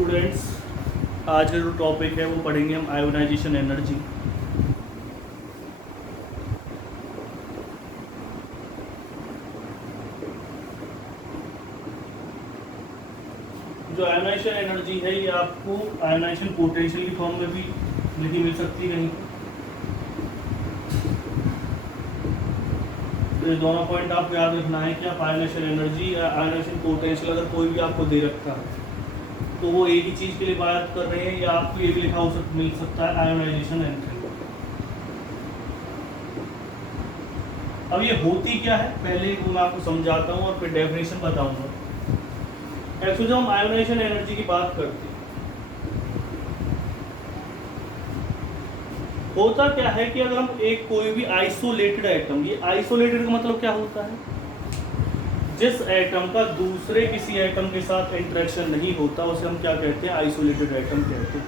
Students, आज का जो टॉपिक है वो पढ़ेंगे हम आयोनाइजेशन एनर्जी। जो आयोनाइजेशन एनर्जी है ये आपको आयोनाइजेशन पोटेंशियल की फॉर्म में भी लिखी मिल सकती है कहीं। तो ये दोनों पॉइंट आपको याद रखना है कि आप आयोनाइजेशन एनर्जी या आयोनाइजेशन पोटेंशियल अगर कोई भी आपको दे रखा है तो वो एक ही चीज़ के लिए बात कर रहे हैं, या आपको ये भी लिखा मिल सकता है आयोनाइजेशन एनर्जी। अब ये होती क्या है पहले वो मैं आपको समझाता हूँ और फिर डेफिनेशन बताऊंगा। एक्चुअली जब हम आयोनाइजेशन एनर्जी की बात करते हैं, होता क्या है कि अगर हम एक कोई भी आइसोलेटेड एटम, ये आइसोलेटेड का मतलब क्या होता है, जिस एटम का दूसरे किसी एटम के साथ इंटरेक्शन नहीं होता उसे हम क्या कहते हैं, आइसोलेटेड एटम कहते हैं।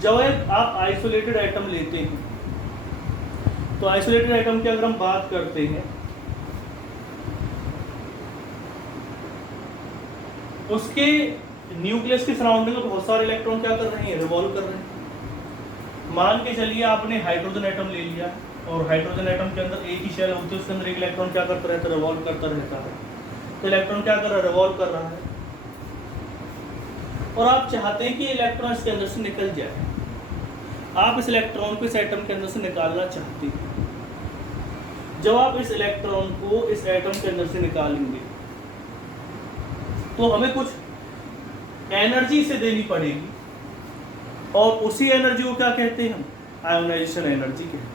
जब आप आइसोलेटेड एटम लेते हैं तो आइसोलेटेड एटम की अगर हम बात करते हैं, उसके न्यूक्लियस के सराउंडिंग में बहुत सारे इलेक्ट्रॉन क्या कर रहे हैं, रिवॉल्व कर रहे हैं। मान के चलिए आपने हाइड्रोजन एटम ले लिया और हाइड्रोजन एटम के अंदर एक ही शेल होती है, उसके अंदर एक इलेक्ट्रॉन क्या करता रहता है, रिवॉल्व करता रहता है। तो इलेक्ट्रॉन क्या कर रहा है, रिवॉल्व कर रहा है, और आप चाहते हैं कि इलेक्ट्रॉन इसके अंदर से निकल जाए। आप इस इलेक्ट्रॉन को इस एटम के अंदर से निकालना चाहते हैं। जब आप इस इलेक्ट्रॉन को इस एटम के अंदर से निकालेंगे तो हमें कुछ एनर्जी से देनी पड़ेगी, और उसी एनर्जी को क्या कहते हैं हम, आयोनाइजेशन एनर्जी कहते हैं।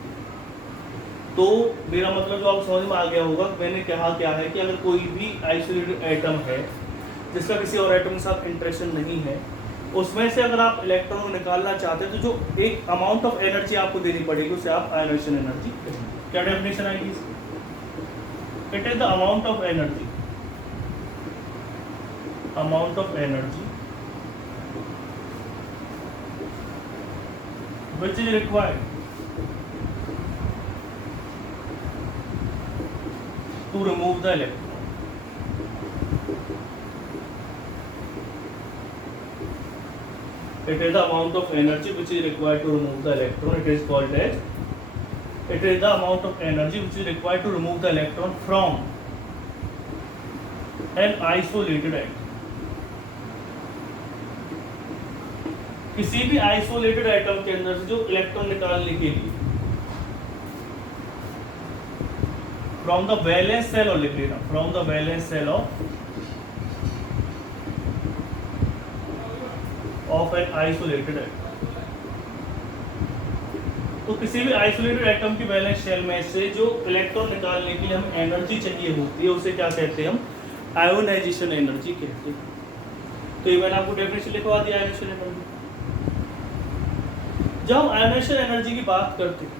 तो मेरा मतलब जो आपको समझ में आ गया होगा, मैंने कहा क्या है कि अगर कोई भी आइसोलेटेड एटम है जिसका किसी और एटम के साथ इंटरेक्शन नहीं है, उसमें से अगर आप इलेक्ट्रॉन को निकालना चाहते हैं तो जो एक अमाउंट ऑफ एनर्जी आपको देनी पड़ेगी उसे आप आयोनाइजेशन एनर्जी कहेंगे। क्या डेफिनेशन आएगी इसकी? It is the amount of energy, amount of energy which is required to remove the electron. It is the amount of energy which is required to remove the electron. It is called as, it is the amount of energy which is required to remove the electron from an isolated atom. किसी भी isolated atom के अंदर से जो electron निकालने के लिए from the valence shell, और लिख लेना, from the valence shell of an isolated atom. तो किसी भी आइसोलेटेड एटम की वैलेंस शेल में से जो इलेक्ट्रॉन निकालने के लिए हमें एनर्जी चाहिए होती है उसे क्या कहते हैं, हम आयोनाइजेशन एनर्जी कहते हैं। तो ये मैंने आपको डेफिनेशन लिखवा दिया आयोनाइजेशन एनर्जी। जब हम आयोनाइजेशन एनर्जी की बात करते हैं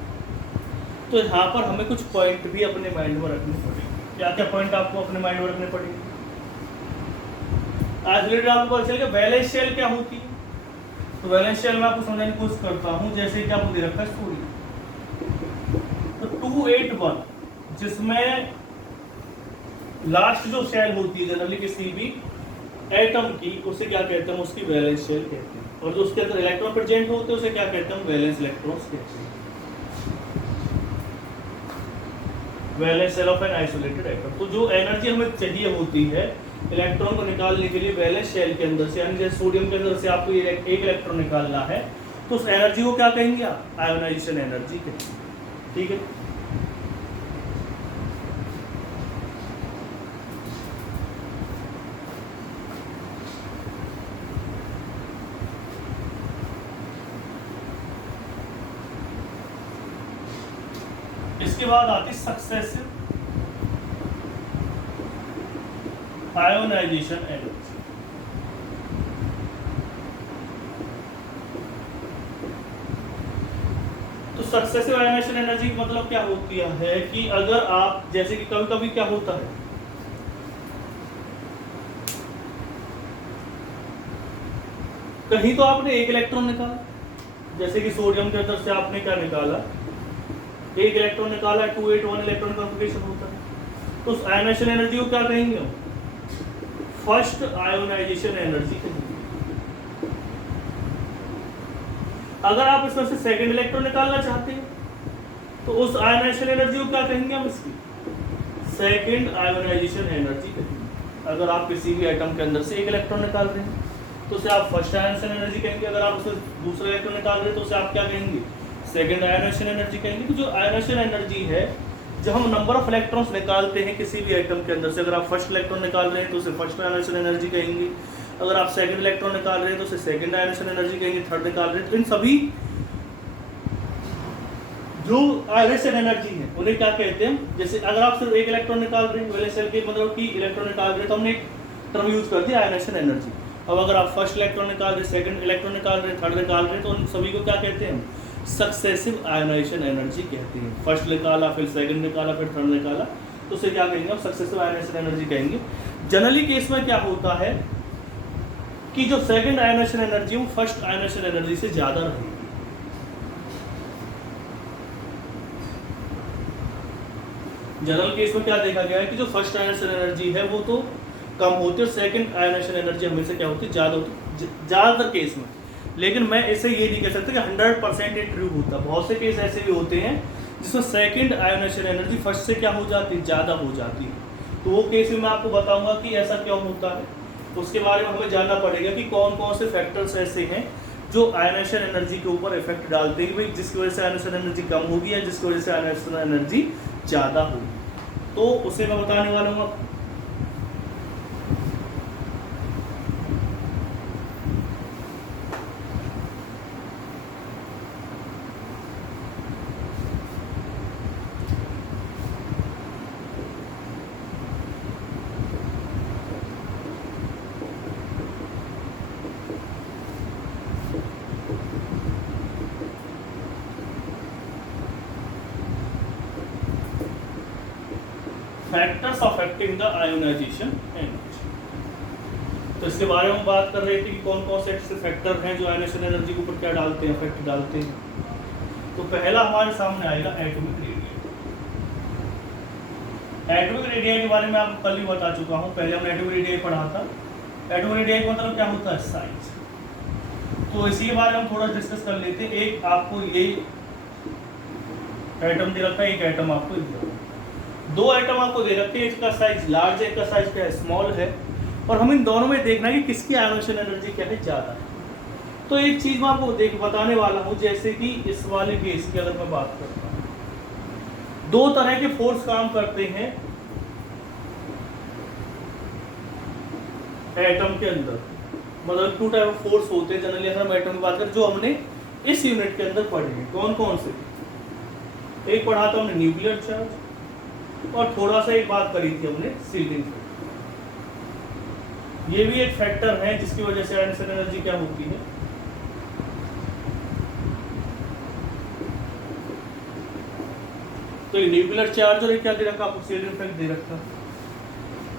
तो यहाँ पर हमें कुछ पॉइंट भी अपने माइंड में रखने पड़ेंगे। क्या क्या पॉइंट आपको अपने माइंड में रखने पड़ेंगे? आइसोलेटेड आपको पता चलेगा वैलेंस शेल क्या होती है। तो वैलेंस शेल में आपको समझाने की कोशिश करता हूँ। जैसे कि आपको दे रखा है सोडियम, तो 281 जिसमें लास्ट जो शेल होती है जनरली किसी भी एटम की, उसे क्या कहते हैं, उसकी वैलेंस शेल कहते हैं। और जो उसके अंदर इलेक्ट्रॉन प्रेजेंट होते हैं उसे क्या कहते हैं, वैलेंस इलेक्ट्रॉन्स कहते हैं। Valence shell of an isolated atom. तो जो एनर्जी हमें चाहिए होती है इलेक्ट्रॉन को निकालने के लिए वैलेंस शेल के अंदर से, यानी जैसे सोडियम के अंदर से आपको एक इलेक्ट्रॉन निकालना है, तो उस एनर्जी को क्या कहेंगे आप, आयोनाइजेशन एनर्जी कहेंगे। ठीक है। इसके बाद आती सक्सेसिव आयोनाइजेशन एनर्जी। तो सक्सेसिव आयोनाइजेशन एनर्जी का मतलब क्या होती है कि अगर आप, जैसे कि कभी कभी क्या होता है, कहीं तो आपने एक इलेक्ट्रॉन निकाला, जैसे कि सोडियम के अंदर से आपने क्या निकाला, एक इलेक्ट्रॉन निकाला, 281 इलेक्ट्रॉन कॉन्फ़िगरेशन होता है। तो उस आयोनाइजेशन एनर्जी को क्या कहेंगे हम, फर्स्ट आयोनाइजेशन एनर्जी कहेंगे। अगर आप इसमें से सेकंड इलेक्ट्रॉन निकालना चाहते हैं तो उस आयनाइजेशन एनर्जी को क्या कहेंगे हम, इसकी सेकंड आयोनाइजेशन एनर्जी कहेंगे। अगर आप किसी भी एटम के अंदर से एक इलेक्ट्रॉन निकाल रहे हैं तो उसे आप फर्स्ट आयोनाइजेशन एनर्जी कहेंगे। अगर आप उससे दूसरा इलेक्ट्रॉन निकाल रहे हैं तो उसे आप क्या कहेंगे, सेकंड आयोनाइजेशन एनर्जी कहेंगे। तो जो आयोनाइजेशन एनर्जी है, जब हम नंबर ऑफ इलेक्ट्रॉन्स निकालते हैं किसी भी एटम के अंदर से, अगर आप फर्स्ट इलेक्ट्रॉन निकाल रहे हैं तो उसे फर्स्ट आयोनाइजेशन एनर्जी कहेंगे। अगर आप सेकंड इलेक्ट्रॉन निकाल रहे हैं तो उसे सेकंड आयोनाइजेशन एनर्जी कहेंगे। थर्ड निकाल रहे हैं तो इन सभी जो आयोनाइजेशन एनर्जी है उन्हें क्या कहते हैं। जैसे अगर आप सिर्फ एक इलेक्ट्रॉन निकाल रहे हैं, वैलेंस शेल के मतलब कि इलेक्ट्रॉन निकाल रहे हैं, तो हमने एक टर्म यूज कर दिया आयोनाइजेशन एनर्जी। अब अगर आप फर्स्ट इलेक्ट्रॉन निकाल रहे हैं, सेकंड इलेक्ट्रॉन निकाल रहे हैं, थर्ड निकाल रहे हैं, तो उन सभी को क्या कहते हैं, सक्सेसिव आयोनाइजेशन एनर्जी कहते हैं। फर्स्ट निकाला, फिर सेकंड निकाला, फिर थर्ड निकाला, तो उसे क्या कहेंगे, आप सक्सेसिव आयोनाइजेशन एनर्जी कहेंगे। जनरली केस में क्या होता है कि जो सेकंड आयोनाइजेशन एनर्जी है वो फर्स्ट आयोनाइजेशन एनर्जी से ज्यादा रहेगी। जनरल केस में क्या देखा गया है कि जो फर्स्ट आयोनाइजेशन एनर्जी है वो तो कम होती है और सेकंड आयोनाइजेशन एनर्जी हमेशा क्या होती है, ज़्यादा होती है ज़्यादातर केस में। लेकिन मैं इसे ये नहीं कह सकता कि 100% ये ट्रू होता। बहुत से केस ऐसे भी होते हैं जिसमें सेकंड आयोनाइजेशन एनर्जी फर्स्ट से क्या हो जाती है, ज़्यादा हो जाती है। तो वो केस में मैं आपको बताऊंगा कि ऐसा क्यों होता है। उसके बारे में हमें जानना पड़ेगा कि कौन कौन से फैक्टर्स ऐसे हैं जो आयोनाइजेशन एनर्जी के ऊपर इफेक्ट डालते हैं, भाई जिसकी वजह से आयोनाइजेशन एनर्जी कम होगी या जिसकी वजह से आयोनाइजेशन एनर्जी ज़्यादा होगी। तो उसे मैं बताने वाला हूँ आपको। Factors affecting the ionisation energy. तो इसके बारे में बात कर रहे थे कि कौन कौन से ऐसे फैक्टर हैं जो आयोनाइजेशन एनर्जी के ऊपर क्या डालते हैं, इफेक्ट डालते हैं। तो पहला हमारे सामने आएगा एटॉमिक रेडियस। एटॉमिक रेडियस के बारे में आपको कल ही बता चुका हूँ, पहले हमने एटॉमिक रेडियस पढ़ा था। एटॉमिक रेडियस का मतलब क्या होता है, साइज। तो इसी के बारे में हम थोड़ा डिस्कस कर लेते हैं। एक आपको ये एटम दे रखा है, एक एटम आपको दे रखा है, दो एटम आपको दे रखे हैं, एक का साइज लार्ज है, एक का साइज क्या है, स्मॉल है, और हम इन दोनों में देखना है कि किसकी आयोनाइजेशन एनर्जी क्या है, ज़्यादा है। तो एक चीज़ मैं आपको बताने वाला हूँ, जैसे कि इस वाले केस की अगर मैं बात करता हूँ, दो तरह के फोर्स काम करते हैं एटम के अंदर। मतलब टू टाइप ऑफ फोर्स होते हैं जनरली, अगर हम एटम की बात करें, जो हमने इस यूनिट के अंदर पढ़े हैं। कौन कौन से, एक पढ़ा था हमने न्यूक्लियर चार्ज, और थोड़ा सा एक बात करी थी हमने सील्डिंग फैक्टर। ये भी एक फैक्टर है जिसकी वजह से आयोनाइजेशन एनर्जी क्या होती है। तो ये न्यूक्लियर चार्ज और क्या दे रखा आपको, सील्डिंग इफेक्ट दे रखा।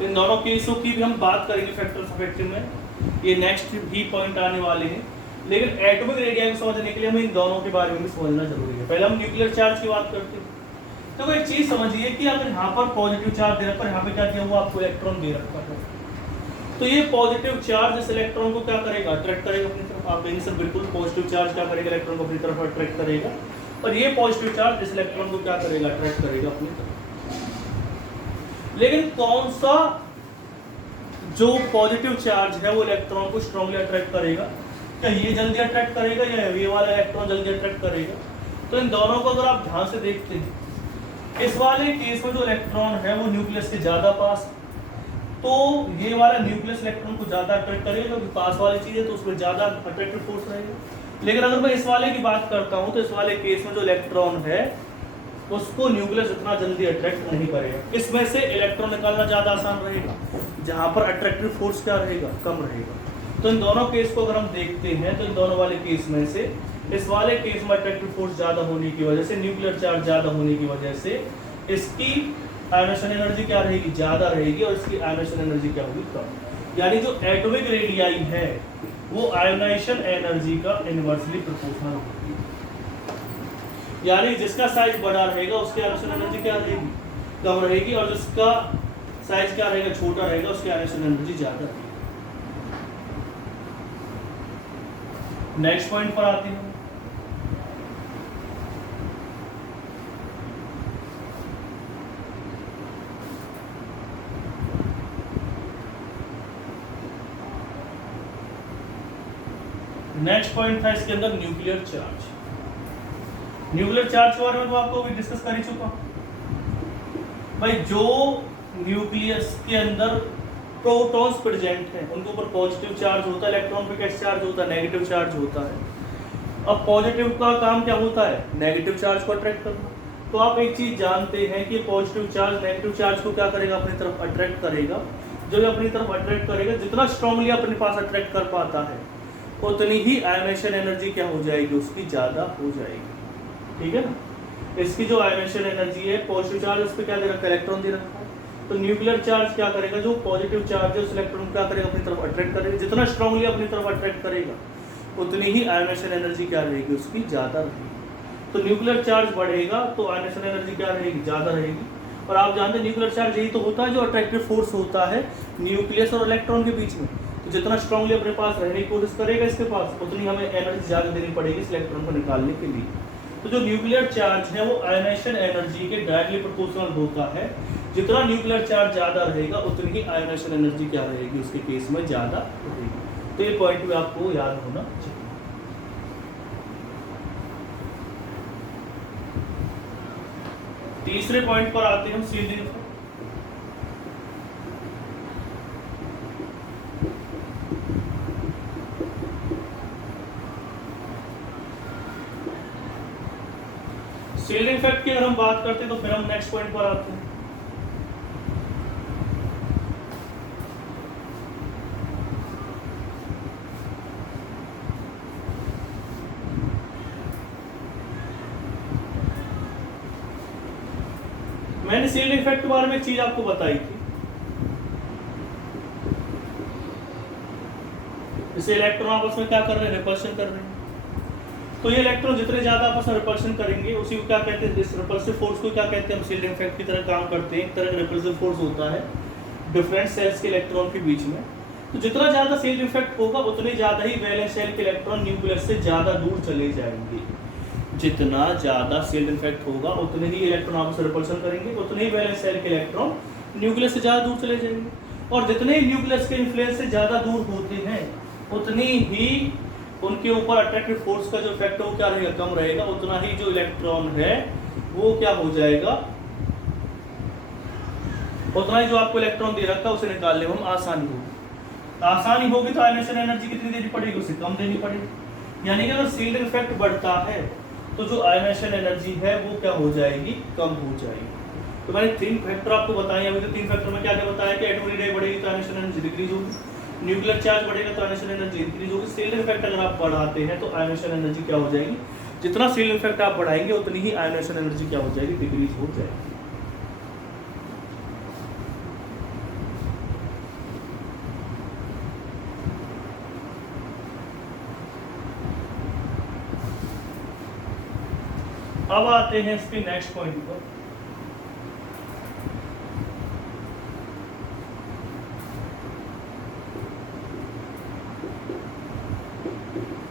इन दोनों केसों की भी हम बात करेंगे फैक्टर्स अफेक्टिंग में, ये नेक्स्ट भी पॉइंट आने वाले हैं। लेकिन एटॉमिक रेडियस को समझने के लिए हमें इन दोनों के बारे में भी समझना जरूरी है। पहले हम न्यूक्लियर चार्ज की बात करते हैं। तो एक चीज समझिए कि अगर यहाँ पर पॉजिटिव चार्ज दे रखा है, यहाँ पे क्या दिया हुआ आपको, इलेक्ट्रॉन दे रखा है। तो ये पॉजिटिव चार्ज इस इलेक्ट्रॉन को क्या करेगा, अट्रैक्ट करेगा अपनी तरफ। आप कहेंगे सर बिल्कुल पॉजिटिव चार्ज क्या करेगा, इलेक्ट्रॉन को अपनी तरफ अट्रैक्ट करेगा, और ये पॉजिटिव चार्ज इस इलेक्ट्रॉन को क्या करेगा, अट्रैक्ट करेगा अपनी तरफ। लेकिन कौन सा जो पॉजिटिव चार्ज है वो इलेक्ट्रॉन को स्ट्रांगली अट्रैक्ट करेगा, क्या ये जल्दी अट्रैक्ट करेगा या ये वाला इलेक्ट्रॉन जल्दी अट्रैक्ट करेगा। तो इन दोनों को अगर आप ध्यान से देखते हैं, इस वाले केस में जो इलेक्ट्रॉन है वो न्यूक्लियस के ज्यादा पास, तो ये वाला न्यूक्लियस इलेक्ट्रॉन को ज्यादा अट्रैक्ट करेगा क्योंकि पास वाली चीज है तो उसमें ज्यादा अट्रैक्टिव फोर्स रहेगा। लेकिन अगर मैं इस वाले की बात करता हूं तो इस वाले केस में जो इलेक्ट्रॉन है उसको न्यूक्लियस इतना जल्दी अट्रैक्ट नहीं करेगा। इसमें से इलेक्ट्रॉन निकालना ज्यादा आसान रहेगा, जहां पर अट्रैक्टिव फोर्स क्या रहेगा, कम रहेगा। तो इन दोनों केस को अगर हम देखते हैं तो इन दोनों वाले केस में से इस वाले केस में अट्रैक्टिव फोर्स ज्यादा होने की वजह से, न्यूक्लियर चार्ज ज्यादा होने की वजह से इसकी आयोनाइजेशन एनर्जी क्या रहेगी, ज्यादा रहेगी, और इसकी आयोनाइजेशन एनर्जी क्या होगी, कम। यानी जो एटॉमिक रेडियाई है वो आयोनाइजेशन एनर्जी का इनवर्सली प्रोपोर्शनल होगी। यानी जिसका साइज बड़ा रहेगा उसकी आयोनाइजेशन एनर्जी क्या रहेगी, कम रहेगी, और जिसका साइज क्या रहेगा, छोटा रहेगा, उसकी आयोनाइजेशन एनर्जी ज्यादा रहेगी। नेक्स्ट पॉइंट पर आते हैं। नेक्स्ट पॉइंट था इसके अंदर न्यूक्लियर चार्ज। न्यूक्लियर चार्ज के बारे में तो आपको अभी डिस्कस कर ही चुका भाई। जो न्यूक्लियस के अंदर प्रोटॉन्स प्रेजेंट हैं उनके ऊपर पॉजिटिव चार्ज होता है, इलेक्ट्रॉन पे कैसे चार्ज होता है, नेगेटिव चार्ज होता है। अब पॉजिटिव का काम क्या होता है, नेगेटिव चार्ज को अट्रैक्ट करना। तो आप एक चीज जानते हैं कि पॉजिटिव चार्ज नेगेटिव चार्ज को क्या करेगा, अपनी तरफ अट्रैक्ट करेगा। जब ये अपनी तरफ अट्रैक्ट करेगा, जितना स्ट्रांगली अपने पास अट्रैक्ट कर पाता है उतनी ही आयनेशन एनर्जी क्या हो जाएगी, उसकी ज्यादा हो जाएगी। ठीक है ना। इसकी जो आयनेशन एनर्जी है, पॉजिटिव चार्ज उस पर क्या दे रखा है, इलेक्ट्रॉन दे रखा है। तो न्यूक्लियर चार्ज क्या करेगा, जो पॉजिटिव चार्ज है उस इलेक्ट्रॉन को क्या करेगा, अपनी तरफ अट्रैक्ट करेगा। जितना स्ट्रांगली अपनी तरफ अट्रैक्ट करेगा उतनी ही आयनेशन एनर्जी क्या रहेगी, उसकी ज्यादा रहेगी। तो न्यूक्लियर चार्ज बढ़ेगा तो आयनेशन एनर्जी क्या रहेगी, ज्यादा रहेगी। और आप जानते हैं न्यूक्लियर चार्ज यही तो होता है जो अट्रैक्टिव फोर्स होता है न्यूक्लियस और इलेक्ट्रॉन के बीच में। तो जितना स्ट्रांगली अपने पास रहने की कोशिश करेगा इसके पास, उतनी हमें एनर्जी ज्यादा देनी पड़ेगी इस इलेक्ट्रॉन को निकालने के लिए। तो जो न्यूक्लियर चार्ज है वो आयनेशन एनर्जी के डायरेक्टली प्रोपोर्शनल होता है। जितना न्यूक्लियर चार्ज ज्यादा रहेगा उतनी ही आयनेशन एनर्जी क्या रहेगी, उसके केस में ज्यादा रहेगी। तो ये पॉइंट भी आपको याद होना चाहिए। तीसरे पॉइंट पर आते हैं हम, शील्डिंग इफेक्ट। शील्डिंग इफेक्ट की अगर हम बात करते हैं तो फिर हम नेक्स्ट पॉइंट पर आते हैं। मैंने शील्डिंग इफेक्ट के बारे में एक चीज आपको बताई थी। जैसे इलेक्ट्रॉन आपस में क्या कर रहे हैं, रिपल्शन कर रहे हैं। तो ये इलेक्ट्रॉन जितने ज्यादा आपस में रिपल्शन करेंगे उसी को क्या कहते हैं, इस रिपल्सिव फोर्स को क्या कहते हैं, हम शील्डिंग इफेक्ट की तरह काम करते हैं। एक तरह का रिपल्सिव फोर्स होता है डिफरेंट सेल्स के इलेक्ट्रॉन के बीच में। तो जितना ज्यादा शील्डिंग इफेक्ट होगा उतने ज्यादा ही वैलेंस शेल के इलेक्ट्रॉन न्यूक्लियस से ज्यादा दूर चले जाएंगे। जितना ज्यादा शील्डिंग इफेक्ट होगा उतने ही इलेक्ट्रॉन आपस में रिपल्शन करेंगे, उतने ही वैलेंस शेल के इलेक्ट्रॉन न्यूक्लियस से ज्यादा दूर चले जाएंगे। और जितने न्यूक्लियस के इन्फ्लुएंस से ज्यादा दूर होते हैं उतनी ही उनके ऊपर अट्रैक्टिव फोर्स का जो इफेक्ट है वो क्या रहेगा, कम रहेगा। उतना ही जो इलेक्ट्रॉन है वो क्या हो जाएगा, उतना ही जो आपको इलेक्ट्रॉन दे रखा है उसे निकालने में आसानी होगी। आसानी होगी तो आयनेशन एनर्जी कितनी देनी पड़ेगी, उसे कम देनी पड़ेगी। यानी कि अगर शील्डिंग इफेक्ट बढ़ता है तो जो आयनेशन एनर्जी है वो क्या हो जाएगी, कम हो जाएगी। तो मैंने 3 फैक्टर आपको बताए। अभी तो 3 फैक्टर में क्या क्या बताया कि एटॉमिक रेडियस बढ़ेगी तो आयनेशन एनर्जी डिक्रीज होगी, न्यूक्लियर चार्ज बढ़ेगा तो आयनेशन एनर्जी इंक्रीज होगी। शील्डिंग इफेक्ट अगर आप बढ़ाते हैं तो आयनेशन एनर्जी क्या हो जाएगी, जितना शील्डिंग इफेक्ट आप बढ़ाएंगे उतनी ही आयनेशन एनर्जी क्या हो जाएगी, डिक्रीज हो जाएगी। अब आते हैं इसके नेक्स्ट पॉइंट पर।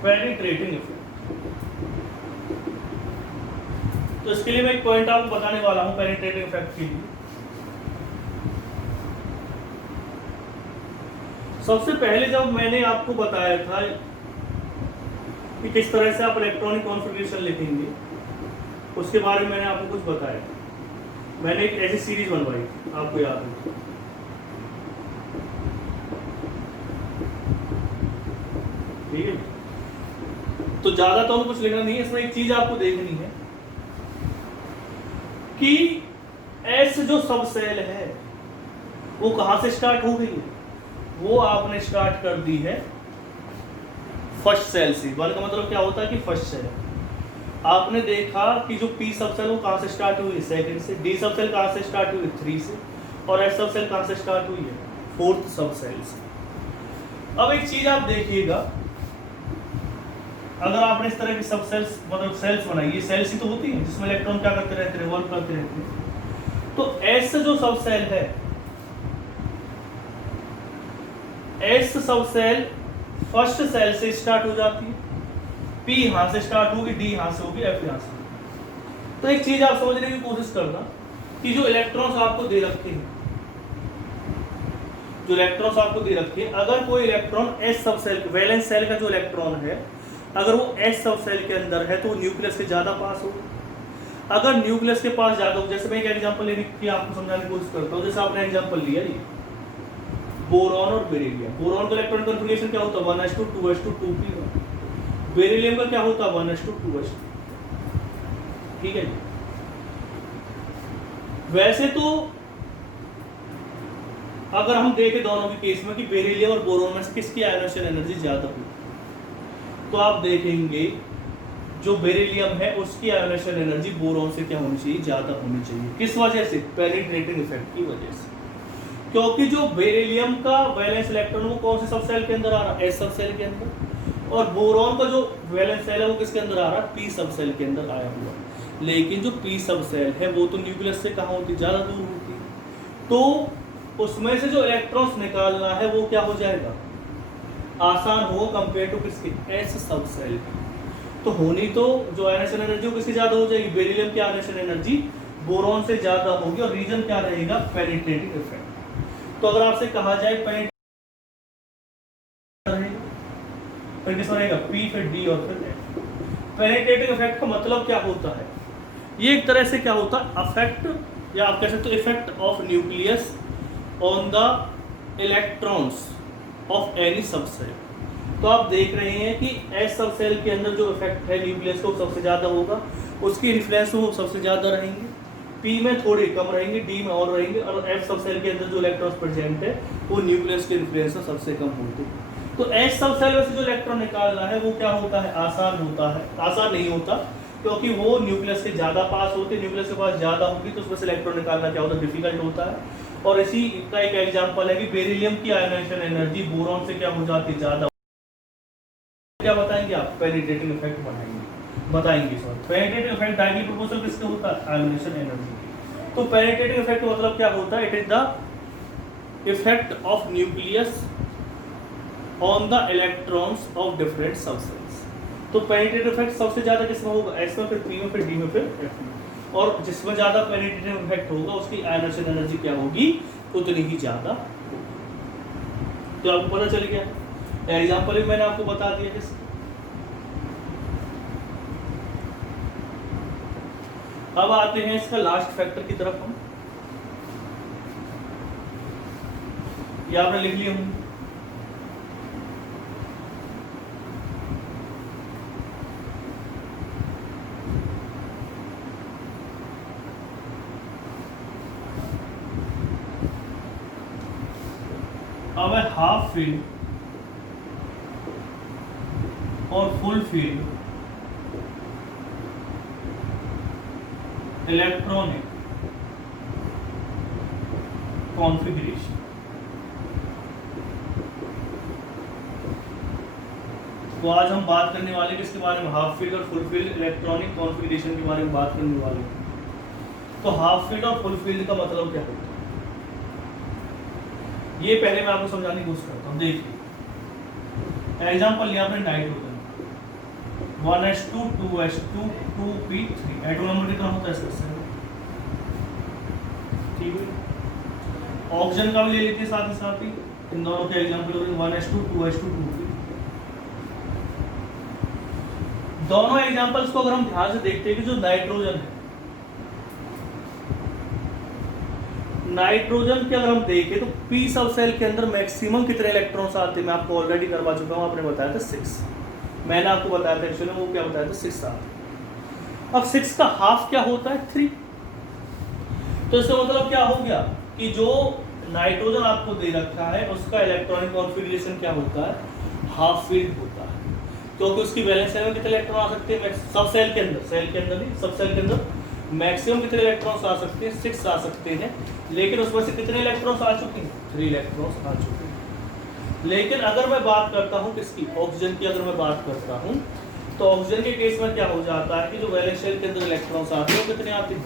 Penetrating effect. तो इसके लिए मैं एक पॉइंट आपको बताने वाला हूं पेनिट्रेटिंग इफेक्ट के लिए। सबसे पहले जब मैंने आपको बताया था कि किस तरह से आप इलेक्ट्रॉनिक कॉन्फ़िगरेशन लिखेंगे, उसके बारे में मैंने आपको कुछ बताया। मैंने एक ऐसी सीरीज बनवाई थी, आपको याद है। ठीक है, तो ज्यादा तो कुछ लिखना नहीं है इसमें। एक चीज आपको देखनी है कि एस जो सब सेल है वो कहां से स्टार्ट हो गई है, वो आपने स्टार्ट कर दी है फर्स्ट सेल से। वन का मतलब क्या होता है कि फर्स्ट सेल। आपने देखा कि जो पी सब सेल वो कहां से स्टार्ट हुई है, सेकंड से। डी सब सेल कहां से स्टार्ट हुई है, 3 से। और एस सब सेल कहां से स्टार्ट हुई है, 4th सब सेल से। अब एक चीज आप देखिएगा, अगर आपने इस तरह की सब सेल्स मतलब सेल्स बनाई, ये सेल्स ही तो होती हैं जिसमें इलेक्ट्रॉन क्या करते रहते हैं, रिवॉल्व करते रहते हैं। तो एस जो सब सेल है, एस सब सेल फर्स्ट सेल से स्टार्ट हो जाती है। पी यहां से स्टार्ट होगी, डी यहां से होगी, एफ यहां से। तो एक चीज आप समझने की कोशिश करना कि जो इलेक्ट्रॉन्स आपको दे रखे हैं, जो इलेक्ट्रॉन्स आपको दे रखे हैं, अगर कोई इलेक्ट्रॉन एस सब सेल वैलेंस सेल का जो इलेक्ट्रॉन है अगर वो एस सब सेल के अंदर है तो वो न्यूक्लियस से ज़्यादा पास होगा। अगर न्यूक्लियस के पास ज़्यादा हो, जैसे मैं एक एग्जांपल लेने की आपको समझाने की कोशिश करता हूँ। जैसे आपने एग्जांपल लिया ये बोरॉन और बेरिलियम। बोरॉन का इलेक्ट्रॉन कॉन्फ़िगरेशन क्या होता है 1s2 2s2 2p1। बेरिलियम का क्या होता है 1s2 2s2। ठीक है जी। वैसे तो अगर हम देखें दोनों के केस में कि बेरिलियम और बोरॉन में से किसकी आयोनाइजेशन एनर्जी ज्यादा हुई, तो आप देखेंगे जो बेरिलियम है उसकी आयोनाइजेशन एनर्जी बोरॉन से क्या होनी चाहिए, ज्यादा होनी चाहिए। किस वजह से? पेनिट्रेटिंग इफेक्ट की वजह से। क्योंकि जो बेरिलियम का वैलेंस इलेक्ट्रॉन वो कौन से सब सेल के अंदर आ रहा है, एस सब सेल के अंदर, और बोरॉन का जो वैलेंस सेल है वो किसके अंदर आ रहा है, पी सब सेल के अंदर आया हुआ। लेकिन जो पी सब सेल है वो तो न्यूक्लियस से कहाँ होती, ज्यादा दूर होती है, तो उसमें से जो इलेक्ट्रॉन्स निकालना है वो क्या हो जाएगा, आसान हो कंपेयर टू किसके, एस सब सेल। तो होनी तो जो आयनाइजेशन एनर्जी किसकी ज्यादा हो जाएगी, बेरिलियम की आयनाइजेशन एनर्जी बोरॉन से ज्यादा होगी, और रीजन क्या रहेगा, पेनिट्रेटिंग इफेक्ट। तो अगर आपसे कहा जाए पेनिट्रेटिंग फिर किस रहेगा, पी फिर डी और फिर एफ। पेनिट्रेटिंग इफेक्ट का मतलब क्या होता है, ये एक तरह से क्या होता है, अफेक्ट, या आप कह सकते हो effect of nucleus on the electrons of any subshell. तो आप देख रहे हैं कि एस सब सेल के अंदर जो इफेक्ट है न्यूक्लियस को सबसे ज़्यादा होगा, उसकी इन्फ्लुएंस वो सबसे ज़्यादा रहेंगे, पी में थोड़े कम रहेंगे, डी में और रहेंगे, और एफ सब सेल के अंदर जो इलेक्ट्रॉन्स प्रेजेंट है वो न्यूक्लियस के इन्फ्लुएंस से सबसे कम होते हैं। तो एस सब सेल में से जो इलेक्ट्रॉन निकालना है वो क्या होता है, आसान होता है, आसान नहीं होता, क्योंकि वो न्यूक्लियस से ज़्यादा पास होते, न्यूक्लियस के पास ज़्यादा होगी तो उसमें से इलेक्ट्रॉन निकालना क्या होता है, डिफिकल्ट होता है। और इसी का एक एग्जांपल है कि बेरिलियम की आयनाइजेशन एनर्जी बोरॉन से क्या हो जाती है, ज़्यादा। क्या बताएंगे आप, पेनिट्रेटिंग इफेक्ट बताएंगे sir. Penetrating effect directly proportional किसके होता है, आयनाइजेशन एनर्जी। तो पेनिट्रेटिंग इफेक्ट का मतलब क्या होता है, it is the effect of nucleus on the electrons of different subcells. तो पेनिट्रेटिंग इफेक्ट सबसे ज्यादा किसमें होगा, एस में, फिर पी में, फिर डी में, फिर एफ में। और जिसमें ज्यादा पेनिट्रेटिंग इफेक्ट होगा उसकी आयनाइजेशन एनर्जी क्या होगी, उतनी ही ज्यादा होगी। तो आपको पता चल गया, एग्जांपल भी मैंने आपको बता दिया। जैसे अब आते हैं इसका लास्ट फैक्टर की तरफ। हम ये आपने लिख लिया हूं, अब है हाफ फील्ड और फुल फील्ड इलेक्ट्रॉनिक कॉन्फ़िगरेशन। तो आज हम बात करने वाले किसके बारे में, हाफ फील्ड और फुल फील्ड इलेक्ट्रॉनिक कॉन्फ़िगरेशन के बारे में बात करने वाले हैं। तो हाफ फील्ड और फुल फील्ड का मतलब क्या होता है, ये पहले मैं आपको समझाने की कोशिश करता हूँ। देखिए एग्जांपल लिया आपने nitrogen 1s2 2s2 2p3, atom number कितना होता है इसका, ठीक है। ऑक्सीजन का भी ले लेते हैं साथ ही इन दोनों के एग्जांपल 1s2 2s2 2p। दोनों एग्जांपल्स को अगर हम ध्यान से देखते हैं कि जो नाइट्रोजन है, नाइट्रोजन के अगर हम देखें तो पी सब सेल के अंदर मैक्सिमम कितने इलेक्ट्रॉन्स आते हैं, मैं आपको ऑलरेडी करवा चुका हूं, आपने बताया था 6। मैंने आपको बताया था एक्चुअली वो क्या बताया था 6 आते। अब 6 का हाफ क्या होता है 3। तो इसका मतलब क्या हो गया कि जो नाइट्रोजन आपको दे रखा है उसका इलेक्ट्रॉनिक कॉन्फ़िगरेशन क्या होता है, हाफ फील्ड होता है, क्योंकि उसकी वैलेंस सेल में कितने इलेक्ट्रॉन आ सकते हैं, सब सेल के अंदर, सेल के अंदर नहीं, सब सेल के अंदर मैक्सिमम कितने इलेक्ट्रॉन्स आ सकते हैं, 6 आ सकते हैं। लेकिन उसमें से कितने इलेक्ट्रॉन्स आ चुके हैं, 3 इलेक्ट्रॉन्स आ चुके हैं। लेकिन अगर मैं बात करता हूं किसकी, ऑक्सीजन की अगर मैं बात करता हूं, तो ऑक्सीजन के केस में क्या हो जाता है कि जो वैलेंस शेल के अंदर इलेक्ट्रॉन्स आते हैं वो कितने आते हैं,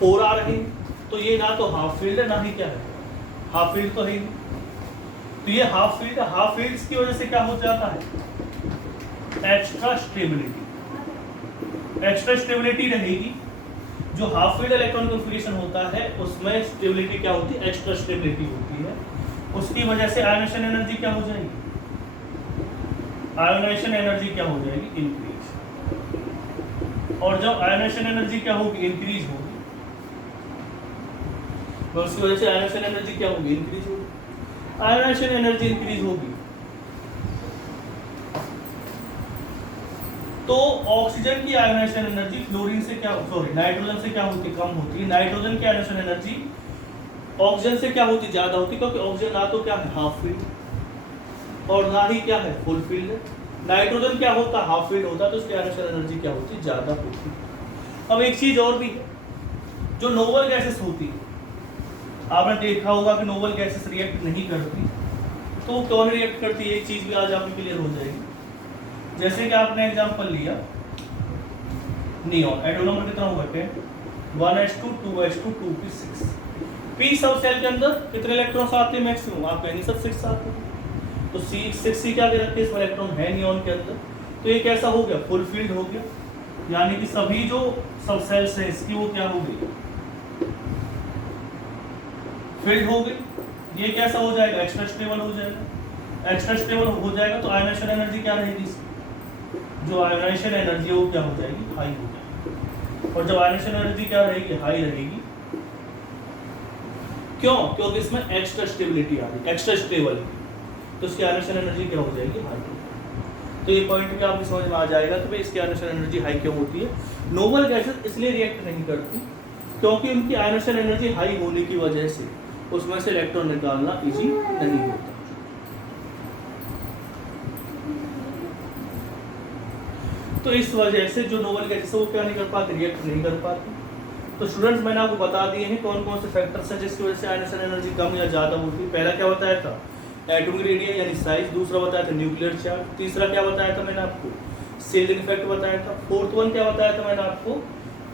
4 आ रहे हैं। तो ये ना तो हाफ फील्ड है ना ही क्या है, हाफ फील्ड तो है ही। तो ये हाफ फील्ड है, हाफ फील्ड्स की वजह से क्या हो जाता है, एक्स्ट्रा स्टेबिलिटी, एक्स्ट्रा स्टेबिलिटी रहेगी। जो हाफ फील्ड इलेक्ट्रॉन कॉन्फ़िगरेशन होता है उसमें स्टेबिलिटी क्या होती है, एक्स्ट्रा स्टेबिलिटी होती है। उसकी वजह से आयनाइजेशन एनर्जी क्या हो जाएगी, आयोनाइजेशन एनर्जी क्या हो जाएगी, इंक्रीज। और जब आयोनाइजेशन एनर्जी क्या होगी, इंक्रीज होगी, तो उसकी वजह से आयोनाइजेशन एनर्जी क्या होगी, इंक्रीज होगी। आयोनाइजेशन एनर्जी इंक्रीज होगी तो ऑक्सीजन की आयोनाइजेशन एनर्जी फ्लोरीन से क्या, सॉरी नाइट्रोजन से क्या होती, कम होती है। नाइट्रोजन की आयोनाइजेशन एनर्जी ऑक्सीजन से क्या होती, ज्यादा होती, क्योंकि ऑक्सीजन ना तो क्या है हाफ फील्ड और ना ही क्या है फुल फील्ड है। नाइट्रोजन क्या होता, हाफ फील्ड होता, तो उसकी आयोनाइजेशन एनर्जी क्या होती, ज्यादा होती। अब एक चीज और भी है, जो नोबल गैसेस होती है, आपने देखा होगा कि नोबल गैसेस रिएक्ट नहीं करती, तो कौन रिएक्ट करती है, एक चीज भी आज आपको क्लियर हो जाएगी। जैसे कि आपने एग्जांपल लिया नियॉन, एटॉम नंबर कितना होगा 10, 1s2 2s2 2p6। p सब सेल के अंदर कितने इलेक्ट्रॉन्स आते हैं मैक्सिमम, आप कहेंगे सब 6 आते हैं, तो 6 ही क्या दे रखे हैं, इसमें इलेक्ट्रॉन है नियॉन के अंदर, तो ये कैसा हो गया, फुल फील्ड हो गया, यानी कि सभी जो सब सेल्स हैं इसकी वो क्या हो गई, फील्ड हो गई। ये कैसा हो जाएगा, एक्स्ट्रा स्टेबल हो जाएगा। एक्स्ट्रा स्टेबल हो जाएगा तो आयोनाइजेशन एनर्जी क्या रहेगी इसकी, जो आयोनाइजेशन एनर्जी है वो क्या हो जाएगी, हाई हो जाएगी। और जब आयोनाइजेशन एनर्जी क्या रहेगी, हाई रहेगी, क्यों, क्योंकि इसमें एक्स्ट्रा स्टेबिलिटी आ रही है, एक्स्ट्रा स्टेबल, तो इसकी आयोनाइजेशन एनर्जी क्या हो जाएगी, हाई। तो ये पॉइंट क्या आपको समझ में आ जाएगा कि भाई इसकी आयोनाइजेशन एनर्जी हाई क्यों होती है। नोबल गैसेस इसलिए रिएक्ट नहीं करती क्योंकि उनकी आयोनाइजेशन एनर्जी हाई होने की वजह से उसमें से इलेक्ट्रॉन निकालना इजी नहीं होता। तो इस वजह से जो नोबल गैसेस वो क्या नहीं कर पाते, रिएक्ट नहीं कर पाते। तो स्टूडेंट्स मैंने आपको बता दिए हैं कौन कौन से फैक्टर्स हैं जिसकी वजह से आयोनाइजेशन एनर्जी कम या ज़्यादा होती है। पहला क्या बताया था, एटॉमिक रेडियस यानी साइज, दूसरा बताया था न्यूक्लियर चार्ज, तीसरा क्या बताया था मैंने आपको, शील्डिंग इफेक्ट बताया था, फोर्थ वन क्या बताया था मैंने आपको,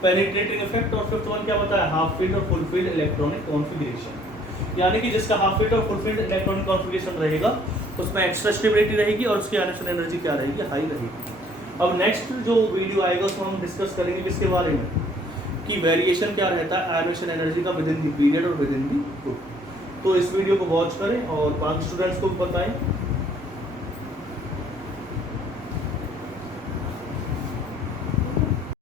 पेनिट्रेटिंग इफेक्ट, और फिफ्थ वन क्या बताया, हाफ फील्ड और फुल फील्ड इलेक्ट्रॉनिक कॉन्फिगरेशन। यानी कि जिसका हाफ फील्ड और फुल फील्ड इलेक्ट्रॉनिक कॉन्फिगरेशन रहेगा उसमें एक्स्ट्रा स्टेबिलिटी रहेगी और उसकी आयोनाइजेशन एनर्जी क्या रहेगी, हाई रहेगी। अब नेक्स्ट जो वीडियो आएगा उसमें हम डिस्कस करेंगे किसके बारे में, कि वेरिएशन क्या रहता है आयोनाइजेशन एनर्जी का विद इन द पीरियड और विद इन द ग्रुप। तो इस वीडियो को वॉच करें और बाकी स्टूडेंट्स को भी बताएं